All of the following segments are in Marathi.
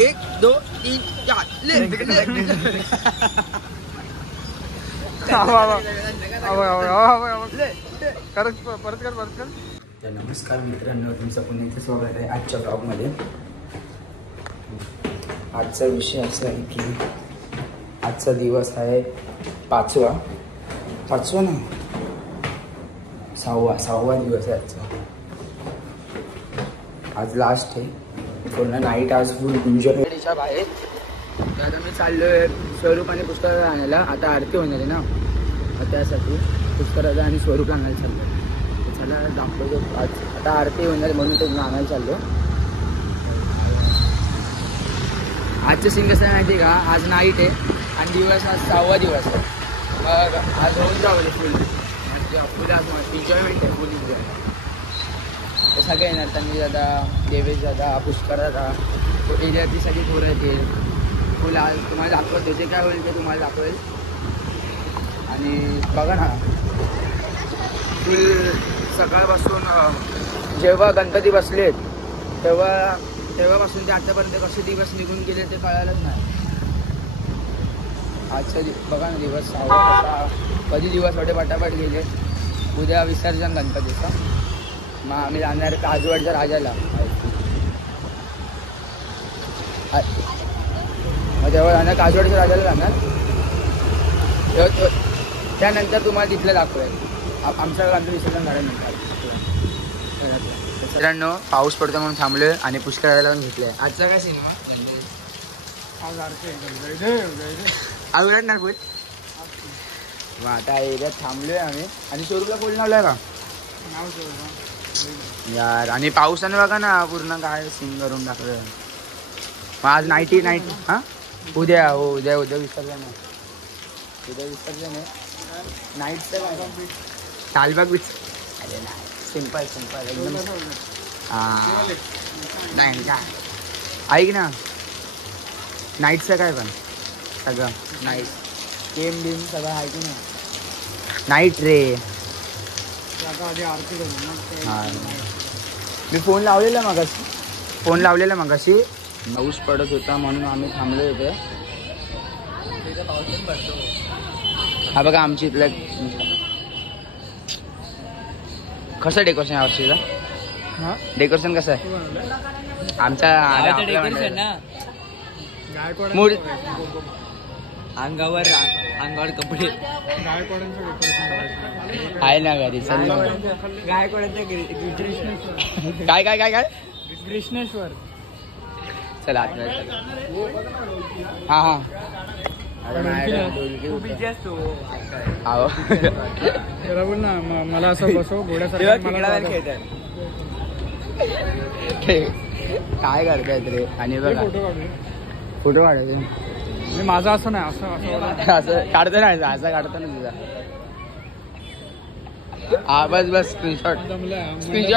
1 2 3 4 ले परत कर. तर नमस्कार मित्रांनो, तुमचं पुन्हा इथे स्वागत आहे आजच्या ब्लॉगमध्ये. आजचा विषय असा आहे की आजचा दिवस आहे पाचवा ना सहावा दिवस आहे आजचा. आज लास्ट आहे पूर्ण नाईट. आज फुल एन्जॉयच्या बाहेर. तर आता मी चाललोय स्वरूप आणि पुष्कराला आणायला. आता आरती होणार आहे ना, मग त्यासाठी पुष्कराला आणि स्वरूप आणायला चाललो. चला दाखवतो. आज आता आरती होणार म्हणून ते आणायला चाललो. आजचं सीन कसं आहे माहिती आहे का, आज नाईट आहे आणि दिवस आज 6वा दिवस आहे. मग आज होऊन जावं फुल फुल आज एन्जॉयमेंट आहे, फुल एन्जॉय. तर सगळे येणार, त्यांनी दादा, देवेश दादा, पुष्कर दादा, एरियातली सगळी पोरं येतील. फुल आज तुम्हाला दाखवतो, जे काय होईल ते तुम्हाला दाखवेल. आणि बघा ना, फुल सकाळपासून जेव्हा गणपती बसलेत तेव्हापासून ते आतापर्यंत कसे दिवस निघून गेले ते कळालंच नाही. आजचा बघा ना दिवस 6वा, कधी दिवस एवढे पटापट गेले. उद्या विसर्जन गणपतीचं. मग आम्ही जाणार काजवाडच्या राजाला. मग तेव्हा जाणार काजवाडच्या राजाला जाणार. त्यानंतर तुम्हाला तिथलं दाखवेल आमचं विसर्जन झाल्यानंतर. मित्रांनो, पाऊस पडतो म्हणून थांबलोय आणि पुष्कराला लावून घेतलंय. आजचा काय सिनेमा आवडणार बोल. मग आता एरियात थांबलोय आम्ही. आणि स्वरूपला फोन लावलाय का यार. आणि पावसाने बघा ना पूर्ण काय सीन करून टाकलं. मग आज नाईट हां उद्या विसर्जन आहे. उद्या विसर्जन आहे नाईटचं. काय लालबाग बीच. अरे नाही, सिम्पल एकदम. नाही काय ऐक ना, नाईटचं काय पण सगळं नाईट गेम बिम सगळं आहे की नाही. नाईट रे. हां मी फोन लावलेला मगाशी. पाऊस पडत होता म्हणून आम्ही थांबलो होते. हा बघा आमची इथलं कसं डेकोरेशन आहे वर्षीला. डेकोरेशन कसं आहे आमच्या अंगावर कपडे आहे ना घरी. चल काय कृष्णेश्वर. चला हां बोल ना. मला असं बसव घोड्यासारखं. काय करतायत रे. आणि बघा फोटो काढायचे. माझा असं नाही, असं काढतो नाही, असं काढतो ना तुझा. हा बस स्क्रीनशॉट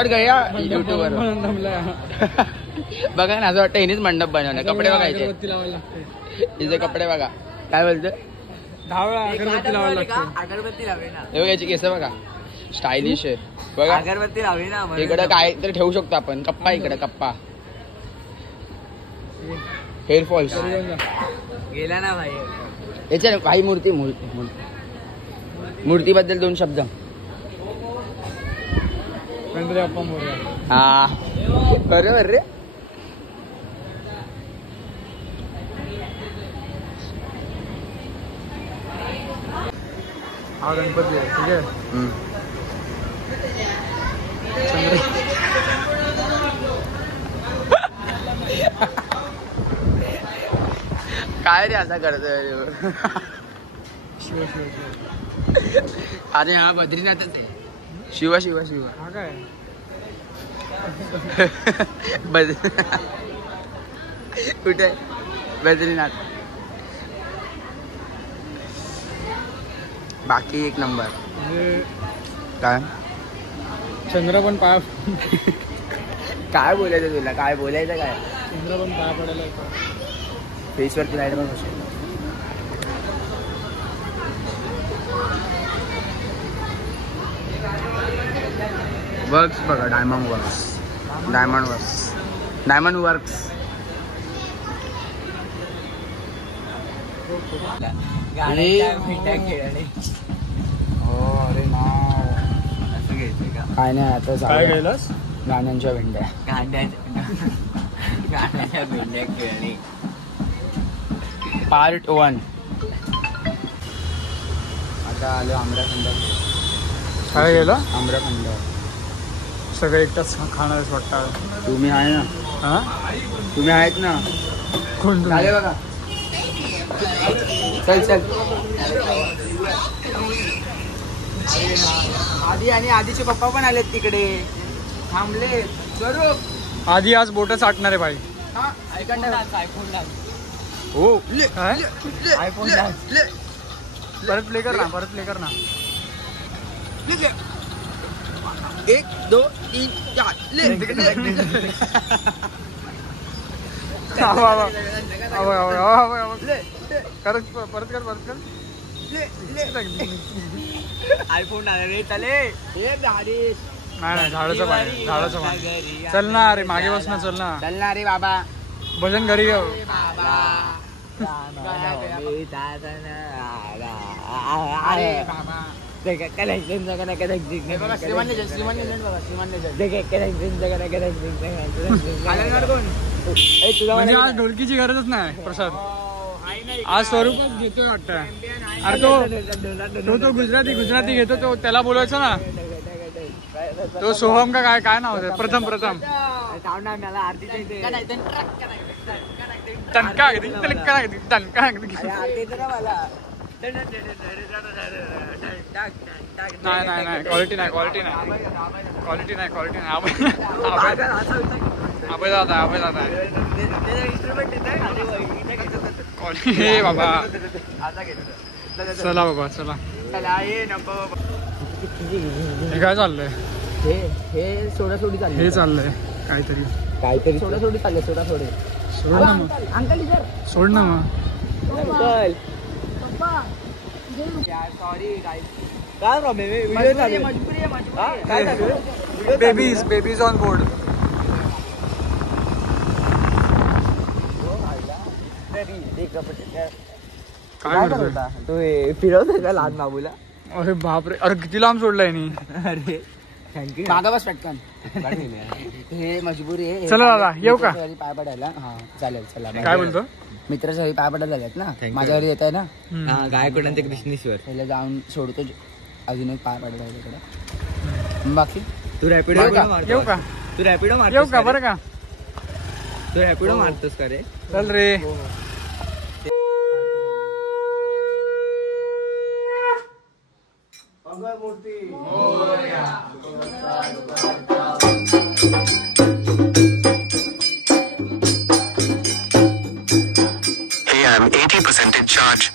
घ्या युट्यूबवर. बघा ना, असं वाटतं हिनेच मंडप बनवणं. कपडे बघायचे तिचे कपडे बघा. काय बोलतो 10 वेळा अगरबत्ती लावायला लागते. अगरबत्ती लावे ना. हे बघायची केस बघा, स्टायलिश आहे बघा. अगरबत्ती लावे ना. इकडं काय तरी ठेवू शकतो आपण. कप्पा इकडे कप्पा. हेअरफॉल्स गेला ना भाई. याच्या भाई मूर्तीबद्दल 2 शब्द. हा बरोबर रे. हा गणपती आहे ठीक आहे. काय रे असा करतोय. अरे हा बद्रीनाथच आहे. शिवा हा काय कुठे बद्रीनाथ. बाकी एक नंबर. काय चंद्र पण पाय. काय बोलायचं तुला, काय बोलायचं काय. चंद्र पण पाय पडायला फेसवरती लाईट पण बसली. वर्क्स बघा. Diamond works. अरे नाव असं घ्यायचंय का? काय नाही आता काय गेलंस? गाण्यांच्या भेंड्या. गाण्याच्या भेंड्या खेळणे पार्ट 1. आता आलो आम्रखंड. काय गेलं? आम्रखंड सगळं एकटाच खाणारच वाटतं. तुम्ही आहे ना? हा तुम्ही आहेत ना? कोण झाले बघा. चल चल. आधी आणि आधीचे पप्पा पण आलेत तिकडे थांबले. स्वरूप आधी आज बोट चाटणार आहे भाई. हा ऐकंड हो काय आयफोन परत प्ले कर ना, परत प्ले कर ना. 1 2 3 4 ले. परत कर आयफोन रे चले. नाही झाडाचं पाणी, झाडाचं पाणी. चल ना अरे मागे बस ना, चल ना. चल ना रे बाबा. भजन घरी घेऊ. अरे बाबा. म्हणजे आज ढोलकीची गरजच नाही प्रसाद. आज स्वरूपच घेतोय वाटतं. अरे तो गुजराती घेतो, तो त्याला बोलायचं ना. तो सोहम का काय नाव होतं? प्रथम तनका नाही क्वालिटी नाही. हे बाबा चला बाबा चला. हे काय चाललंय? हे सोडासोडी चालली. हे चाललंय काहीतरी सोडासोडी चालली. सोडासोडी. सोड ना मग. अंकल इधर. सोड ना मग. Uncle sorry guys. काय मजबुरी आहे. Babies on board. काय करतोय? तू फिरवतोय का लहान बाबूला? अरे बापरे, अरे किती लांब सोडलाय नी. अरे थँक्यू. मागा बस पटकन. हे मजबुरी आहे. चला दादा येऊ का? पाय पडायला. हा चालेल चला. काय बोलतो? मित्राच्या घरी पाय पडायला लागत ना. माझ्या घरी येत आहे ना. गायकवाड कृष्णेश्वर. त्याला जाऊन सोडतो. अजून एक पाय पडायला तिकडे. बाकी तू रॅपिडो येऊ का? तू रॅपिडो मारतोस? येऊ का? बरं का? तू रॅपिडो मारतोस का रे? चल रे. Hey, I'm 80% in charge.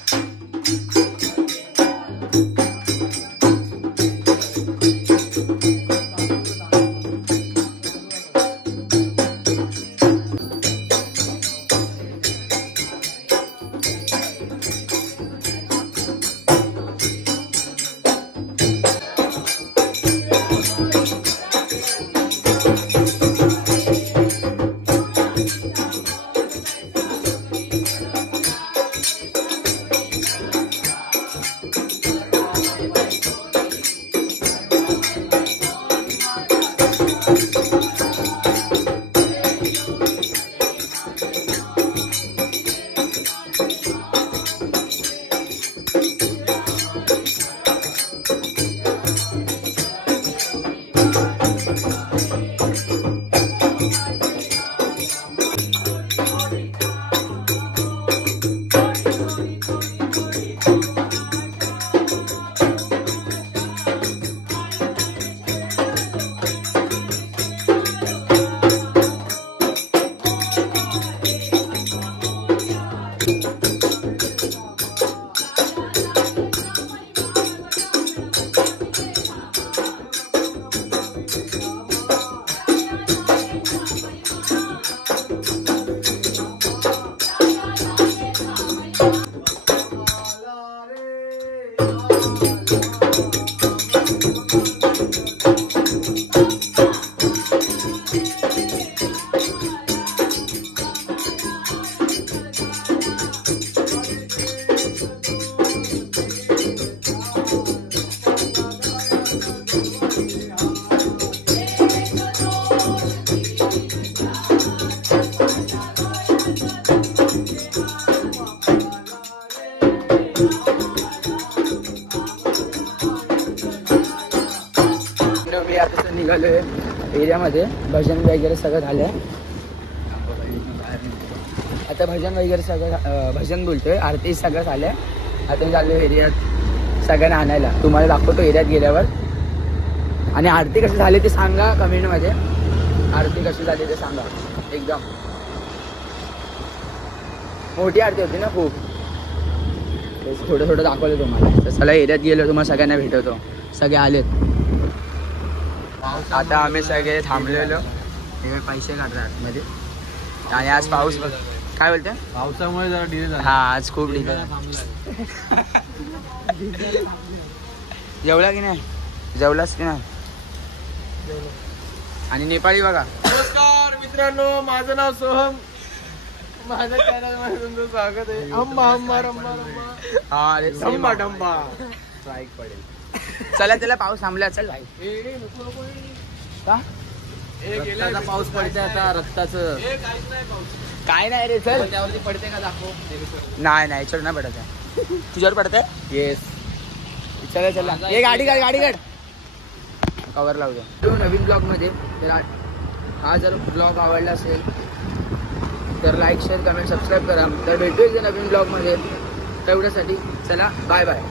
निघालो आहे एरियामध्ये. भजन वगैरे सगळं झालं आहे. आता भजन वगैरे सगळं भजन बोलतोय, आरती सगळं झालं आहे. आता चाललो एरियात सगळ्यांना आणायला. तुम्हाला दाखवतो एरियात गेल्यावर. आणि आरती कशी झाली ते सांगा कमेंटमध्ये. आरती कशी झाली ते सांगा. एकदम मोठी आरती होती ना खूप. थोडं थोडं दाखवलं तुम्हाला. तर चला एरियात गेलो, तुम्हाला सगळ्यांना भेटवतो. सगळे आलेत. आता आम्ही सगळे थांबलेलो. हे पैसे काढतात मध्ये. आणि आज पाऊस बघ काय बोलते. पावसामुळे जरा डिले झाला. हा आज खूप डिले. जेवला की नाही. जेवलास की नाही. आणि नेपाळी बघा. नमस्कार मित्रांनो, माझं नाव सोहम. माझ्या चॅनल मध्ये तुमचं स्वागत आहे. हंबा हंबा रंबा रंबा. हा अरे डंबा डंबा. स्ट्राईक पडेल. चला त्याला पाऊस थांबला. चल भाई. का रक्ताचा पाऊस पडते आता. रक्ताचं काय नाही रे. चल त्यावरती पडते का दाखव. नाही नाही चल नाही पडत आहे. तुझ्यावर पडतंय. येस. चला चला ये गाडी काढ गाडी काढ. कवर लावू द्या. नवीन ब्लॉगमध्ये. तर हा जर ब्लॉग आवडला असेल तर लाईक शेअर कमेंट सबस्क्राईब करा. तर भेटूया नवीन ब्लॉगमध्ये. तेवढ्यासाठी चला बाय बाय.